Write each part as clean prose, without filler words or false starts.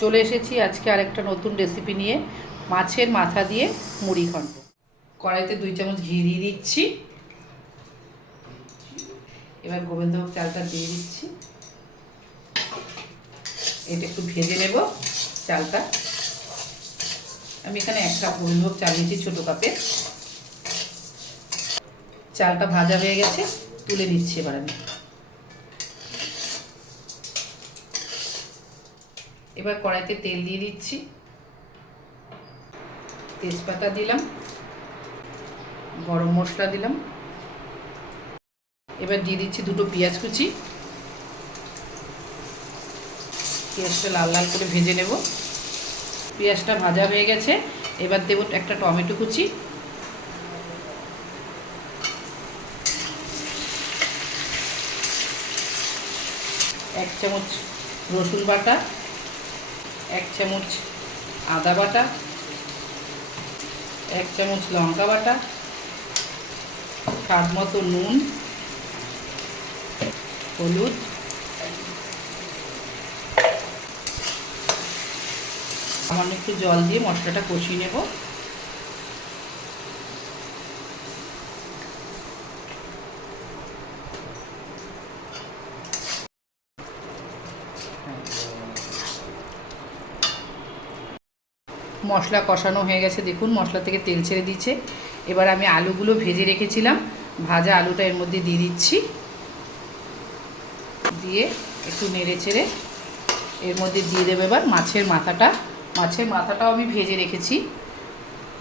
চলে এসেছি আজকে আরেকটা নতুন রেসিপি নিয়ে, মাছের মাথা দিয়ে মুড়ি ঘন্ট। কড়াইতে 2 চামচ ঘি দিয়ে দিচ্ছি। এবার গোবিন্দভোগ চালটা দিয়ে দিচ্ছি। এটা একটু ভেজে নেব চালটা। আমি এখানে 1 কাপ গোবিন্দভোগ চাল নিয়েছি, ছোটো কাপে। চালটা ভাজা হয়ে গেছে, তুলে নিচ্ছি এবার আমি। এবার কড়াইতে তেল দিয়ে দিচ্ছি, তেজপাতা দিলাম, গরম মশলা দিলাম। এবার দিয়ে দিচ্ছি 2টো পেঁয়াজ কুচি। পেঁয়াজটা লাল লাল করে ভেজে নেব। পেঁয়াজটা ভাজা হয়ে গেছে, এবার দেব একটা টমেটো কুচি, এক চামচ রসুন বাটা, 1 চামচ আদা বাটা, 1 চামচ লঙ্কা বাটা, স্বাদ মতো নুন, হলুদ, সামান্য একটু জল দিয়ে মশলাটা কষিয়ে নেব। মশলা কষানো হয়ে গেছে, দেখুন মশলা থেকে তেল ছেড়ে দিচ্ছে। এবার আমি আলুগুলো ভেজে রেখেছিলাম, ভাজা আলুটা এর মধ্যে দিয়ে দিচ্ছি। দিয়ে একটু নেড়ে চেড়ে এর মধ্যে দিয়ে দেবো এবার মাছের মাথাটা। মাছের মাথাটাও আমি ভেজে রেখেছি,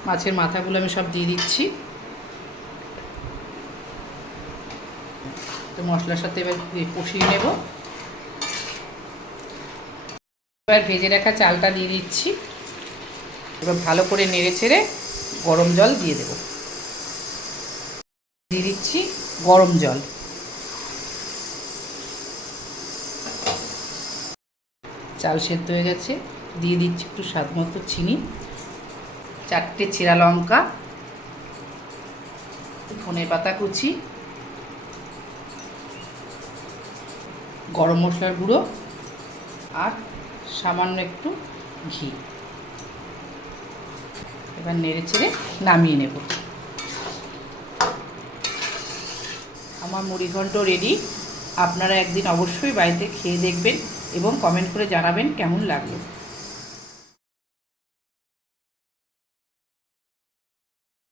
মাছের মাথাগুলো আমি সব দিয়ে দিচ্ছি। তো মশলার সাথে এবার কষিয়ে নেব। এবার ভেজে রাখা চালটা দিয়ে দিচ্ছি। এবার ভালো করে নেড়ে চেড়ে গরম জল দিয়ে দেব। দিয়ে দিচ্ছি গরম জল। চাল সেদ্ধ হয়ে গেছে, দিয়ে দিচ্ছি একটু স্বাদ মতো চিনি, 4টে চেরা লঙ্কা, ধনেপাতা কুচি, গরম মশলার গুঁড়ো আর সামান্য একটু ঘি। এবার নেড়ে চেড়ে নামিয়ে নেব। আমার মুড়ি ঘন্ট রেডি। আপনারা একদিন অবশ্যই বাড়িতে খেয়ে দেখবেন এবং কমেন্ট করে জানাবেন কেমন লাগলো।